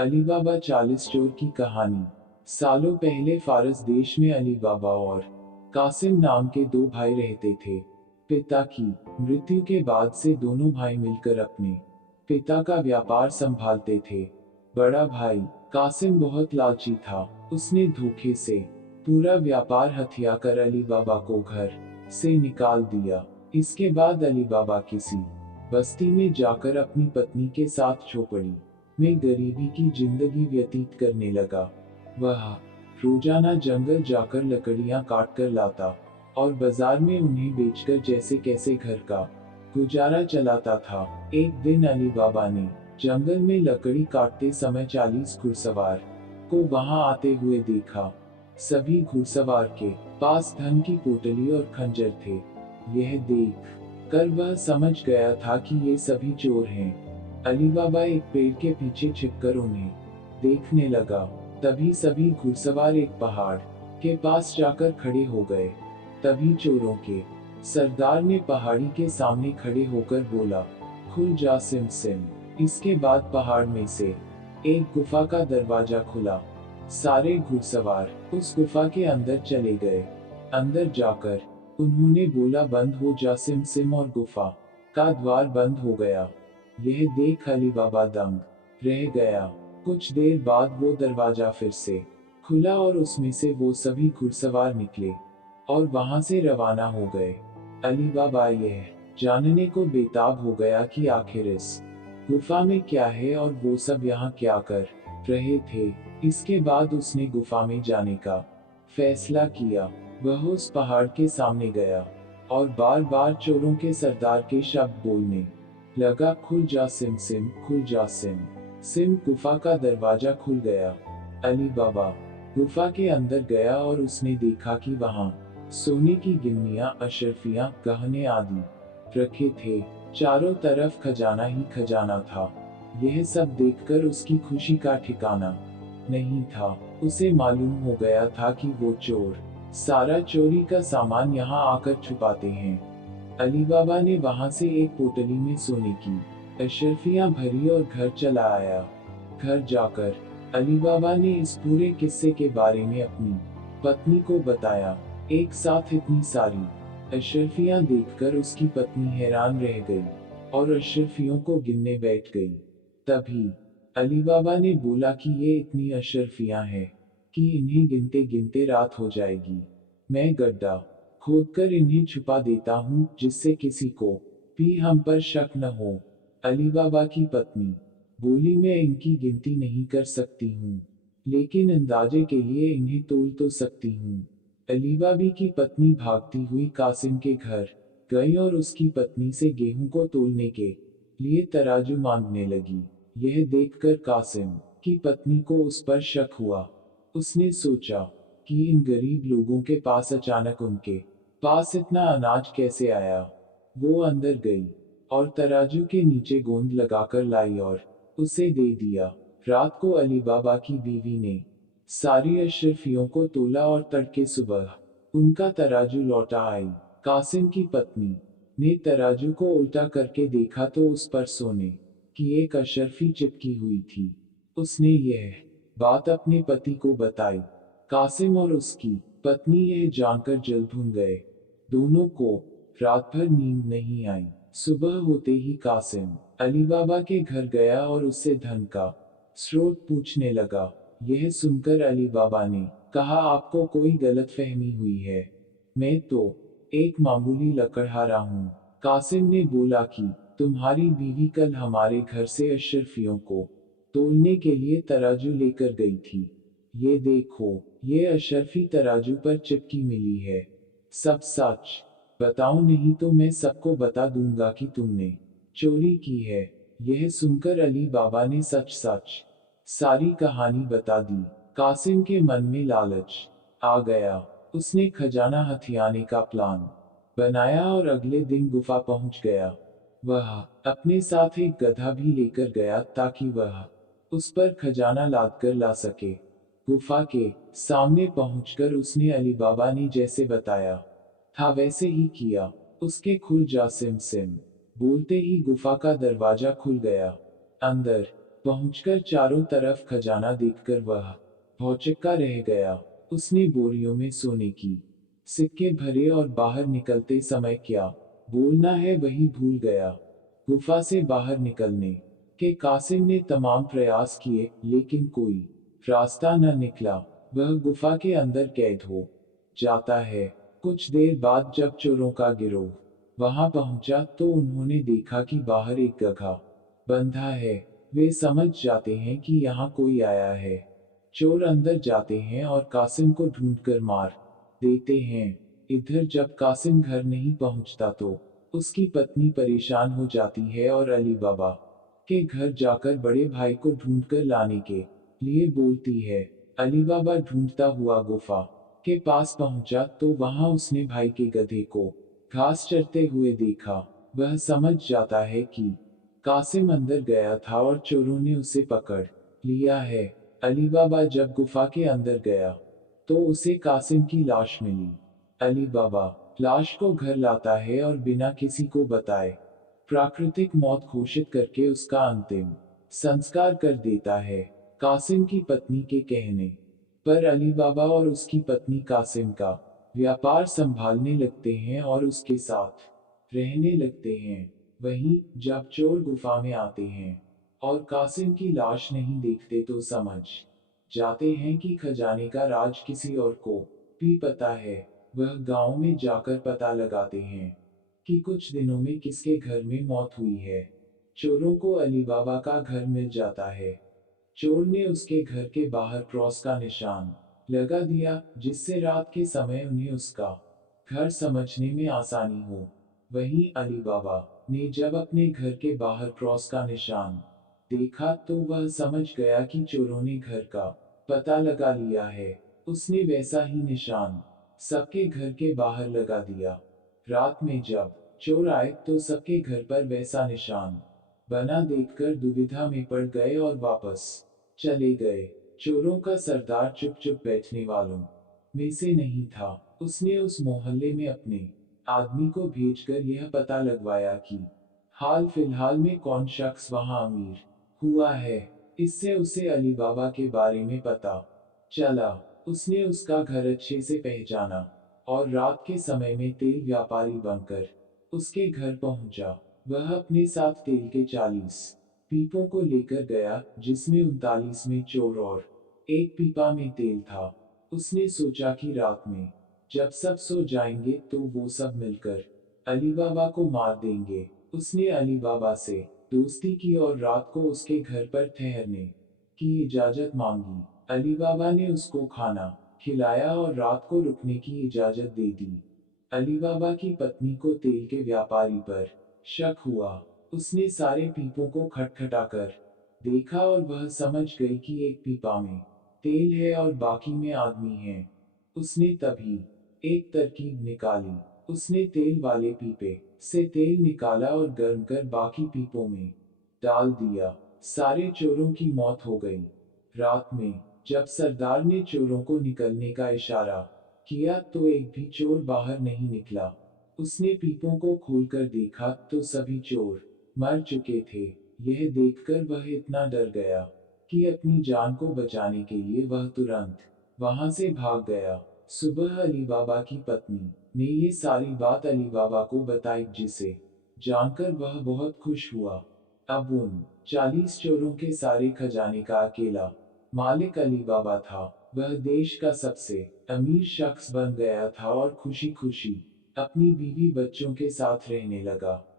अली बाबा 40 चोर की कहानी। सालों पहले फारस देश में अली बाबा और कासिम नाम के दो भाई रहते थे। पिता की मृत्यु के बाद से दोनों भाई मिलकर अपने पिता का व्यापार संभालते थे। बड़ा भाई कासिम बहुत लालची था। उसने धोखे से पूरा व्यापार हथिया कर अली बाबा को घर से निकाल दिया। इसके बाद अली बाबा किसी बस्ती में जाकर अपनी पत्नी के साथ झोपड़ी में गरीबी की जिंदगी व्यतीत करने लगा। वह रोजाना जंगल जाकर लकड़ियां काट कर लाता और बाजार में उन्हें बेचकर जैसे कैसे घर का गुजारा चलाता था। एक दिन अली बाबा ने जंगल में लकड़ी काटते समय 40 घुड़सवार को वहां आते हुए देखा। सभी घुड़सवार के पास धन की पोटली और खंजर थे। यह देख कर वह समझ गया था कि ये सभी चोर हैं। अली बाबा एक पेड़ के पीछे छिपकर उन्हें देखने लगा। तभी सभी घुड़सवार एक पहाड़ के पास जाकर खड़े हो गए। तभी चोरों के सरदार ने पहाड़ी के सामने खड़े होकर बोला, खुल जा सिम सिम। इसके बाद पहाड़ में से एक गुफा का दरवाजा खुला। सारे घुड़सवार उस गुफा के अंदर चले गए। अंदर जाकर उन्होंने बोला, बंद हो जा सिम सिम, और गुफा का द्वार बंद हो गया। यह देख अली बाबा दंग रह गया। कुछ देर बाद वो दरवाजा फिर से खुला और उसमें से वो सभी घुड़सवार निकले और वहां से रवाना हो गए। अली बाबा यह जानने को बेताब हो गया कि आखिर इस गुफा में क्या है और वो सब यहाँ क्या कर रहे थे। इसके बाद उसने गुफा में जाने का फैसला किया। वह उस पहाड़ के सामने गया और बार बार चोरों के सरदार के शब्द बोलने लगा, खुल जा सिम सिम, खुल जा सिम सिम। गुफा का दरवाजा खुल गया। अली बाबा गुफा के अंदर गया और उसने देखा कि वहां सोने की गिन्नियां, अशरफियां, गहने आदि रखे थे। चारों तरफ खजाना ही खजाना था। यह सब देखकर उसकी खुशी का ठिकाना नहीं था। उसे मालूम हो गया था कि वो चोर सारा चोरी का सामान यहाँ आकर छुपाते हैं। अली बाबा ने वहां से एक पोटली में सोने की अशरफियां भरी और घर चला आया। घर जाकर अली बाबा ने इस पूरे किस्से के बारे में अपनी पत्नी को बताया। एक साथ इतनी सारी अशरफियां देखकर उसकी पत्नी हैरान रह गई और अशरफियों को गिनने बैठ गई। तभी अली बाबा ने बोला कि ये इतनी अशरफियां हैं कि इन्हें गिनते गिनते रात हो जाएगी। मैं गड्ढा खोदकर इन्हें छुपा देता हूँ, जिससे किसी को भी हम पर शक न हो। अली बाबा की पत्नी बोली, मैं इनकी गिनती नहीं कर सकती हूँ, लेकिन अंदाजे के लिए इन्हें तोल तो सकती हूँ। अली बाबी की पत्नी भागती हुई कासिम के घर गई और उसकी पत्नी से गेहूं को तोलने के लिए तराजू मांगने लगी। यह देखकर कासिम की पत्नी को उस पर शक हुआ। उसने सोचा कि इन गरीब लोगों के पास अचानक उनके पास इतना अनाज कैसे आया। वो अंदर गई और तराजू के नीचे गोंद लगाकर लाई और उसे दे दिया। रात को अली बाबा की बीवी ने सारी अशरफियों को तोला और तड़के सुबह उनका तराजू लौटा आई। कासिम की पत्नी ने तराजू को उल्टा करके देखा तो उस पर सोने की एक अशरफी चिपकी हुई थी। उसने यह बात अपने पति को बताई। कासिम और उसकी पत्नी यह जानकर जल भून गए। दोनों को रात भर नींद नहीं आई। सुबह होते ही कासिम अली बाबा के घर गया और उससे धन का स्रोत पूछने लगा। यह सुनकर अली बाबा ने कहा, आपको कोई गलतफहमी हुई है, मैं तो एक मामूली लकड़हारा हूँ। कासिम ने बोला कि तुम्हारी बीवी कल हमारे घर से अशरफियों को तोलने के लिए तराजू लेकर गई थी। ये देखो, ये अशरफी तराजू पर चिपकी मिली है। सब सच बताओ, नहीं तो मैं सबको बता दूंगा कि तुमने चोरी की है। यह सुनकर अली बाबा ने सच सच सारी कहानी बता दी। कासिम के मन में लालच आ गया। उसने खजाना हथियाने का प्लान बनाया और अगले दिन गुफा पहुंच गया। वह अपने साथ एक गधा भी लेकर गया ताकि वह उस पर खजाना लाद कर ला सके। गुफा के सामने पहुंचकर उसने अली बाबा ने जैसे बताया था वैसे ही किया। उसके खुल जा सिम सिम बोलते ही गुफा का दरवाजा खुल गया। अंदर पहुंचकर चारों तरफ खजाना देखकर वह भौचक्का रह गया। उसने बोरियों में सोने की सिक्के भरे और बाहर निकलते समय क्या बोलना है वही भूल गया। गुफा से बाहर निकलने के कासिम ने तमाम प्रयास किए, लेकिन कोई रास्ता न निकला। वह गुफा के अंदर कैद हो जाता है। कुछ देर बाद जब चोरों का गिरोह वहां पहुंचा तो उन्होंने देखा कि बाहर एक गधा बंधा है। वे समझ जाते हैं कि यहाँ कोई आया है। चोर अंदर जाते हैं और कासिम को ढूंढकर मार देते हैं। इधर जब कासिम घर नहीं पहुंचता तो उसकी पत्नी परेशान हो जाती है और अली बाबा के घर जाकर बड़े भाई को ढूंढकर लाने के लिए बोलती है। अली बाबा ढूंढता हुआ गुफा के पास पहुंचा तो वहां उसने भाई के गधे को घास चरते हुए देखा। वह समझ जाता है कि कासिम अंदर गया था और चोरों ने उसे पकड़ लिया है। अली बाबा जब गुफा के अंदर गया तो उसे कासिम की लाश मिली। अली बाबा लाश को घर लाता है और बिना किसी को बताए प्राकृतिक मौत घोषित करके उसका अंतिम संस्कार कर देता है। कासिम की पत्नी के कहने पर अली बाबा और उसकी पत्नी कासिम का व्यापार संभालने लगते हैं और उसके साथ रहने लगते हैं। वहीं जब चोर गुफा में आते हैं और कासिम की लाश नहीं देखते तो समझ जाते हैं कि खजाने का राज किसी और को भी पता है। वह गांव में जाकर पता लगाते हैं कि कुछ दिनों में किसके घर में मौत हुई है। चोरों को अली बाबा का घर मिल जाता है। चोर ने उसके घर के बाहर क्रॉस का निशान लगा दिया, जिससे रात के समय उन्हें उसका घर समझने में आसानी हो। वहीं अली बाबा ने जब अपने घर के बाहर क्रॉस का निशान देखा तो वह समझ गया कि चोरों ने घर का पता लगा लिया है। उसने वैसा ही निशान सबके घर के बाहर लगा दिया। रात में जब चोर आए तो सबके घर पर वैसा निशान बना देखकर दुविधा में पड़ गए और वापस चले गए। चोरों का सरदार चुप चुप बैठने वालों में से नहीं था। उसने उस मोहल्ले में अपने आदमी को भेजकर यह पता लगवाया कि हाल फिलहाल में कौन शख्स वहां अमीर हुआ है। इससे उसे अली बाबा के बारे में पता चला। उसने उसका घर अच्छे से पहचाना और रात के समय में तेल व्यापारी बनकर उसके घर पहुंचा। वह अपने साथ तेल के 40 पीपों को लेकर गया, जिसमें 39 में चोर और एक पीपा में तेल था। उसने सोचा कि रात में जब सब सो जाएंगे तो वो सब मिलकर अली बाबा को मार देंगे। उसने अली बाबा से दोस्ती की और रात को उसके घर पर ठहरने की इजाजत मांगी। अली बाबा ने उसको खाना खिलाया और रात को रुकने की इजाजत दे दी। अली बाबा की पत्नी को तेल के व्यापारी पर शक हुआ। उसने सारे पीपों को खटखटाकर देखा और वह समझ गई कि एक पीपा में तेल है और बाकी में आदमी है। उसने तभी एक तरकीब निकाली। उसने तेल वाले पीपे से तेल निकाला और गर्म कर बाकी पीपों में डाल दिया। सारे चोरों की मौत हो गई। रात में जब सरदार ने चोरों को निकलने का इशारा किया तो एक भी चोर बाहर नहीं निकला। उसने पीपों को खोलकर देखा तो सभी चोर मर चुके थे। यह देखकर वह इतना डर गया कि अपनी जान को बचाने के लिए वह तुरंत वहां से भाग गया। सुबह अली बाबा की पत्नी ने ये सारी बात अली बाबा को बताई, जिसे जानकर वह बहुत खुश हुआ। अब उन 40 चोरों के सारे खजाने का अकेला मालिक अली बाबा था। वह देश का सबसे अमीर शख्स बन गया था और खुशी खुशी अपनी बीवी बच्चों के साथ रहने लगा।